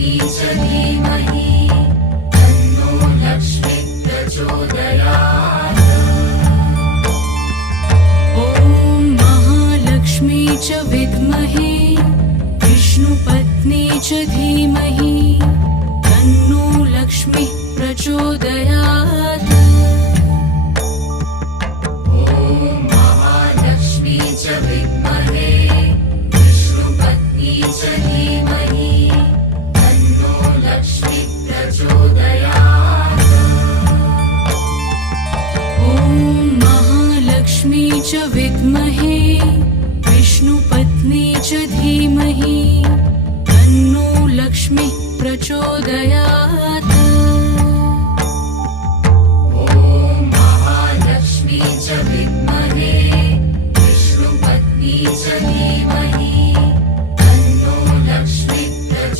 च धीमहि तन्नो लक्ष्मी प्रचोदयात्। ॐ महालक्ष्मी च विद्महे विष्णुपत्नी च धीमहि तन्नो लक्ष्मी प्रचोदयात्। ॐ महालक्ष्मी च विद्महे विष्णुपत्नी च धीमहि तन्नो लक्ष्मी प्रचोदयात्। ॐ महालक्ष्मी च विद्महे विष्णुपत्नी च धीमहि तन्नो लक्ष्मी प्रचोदयात्।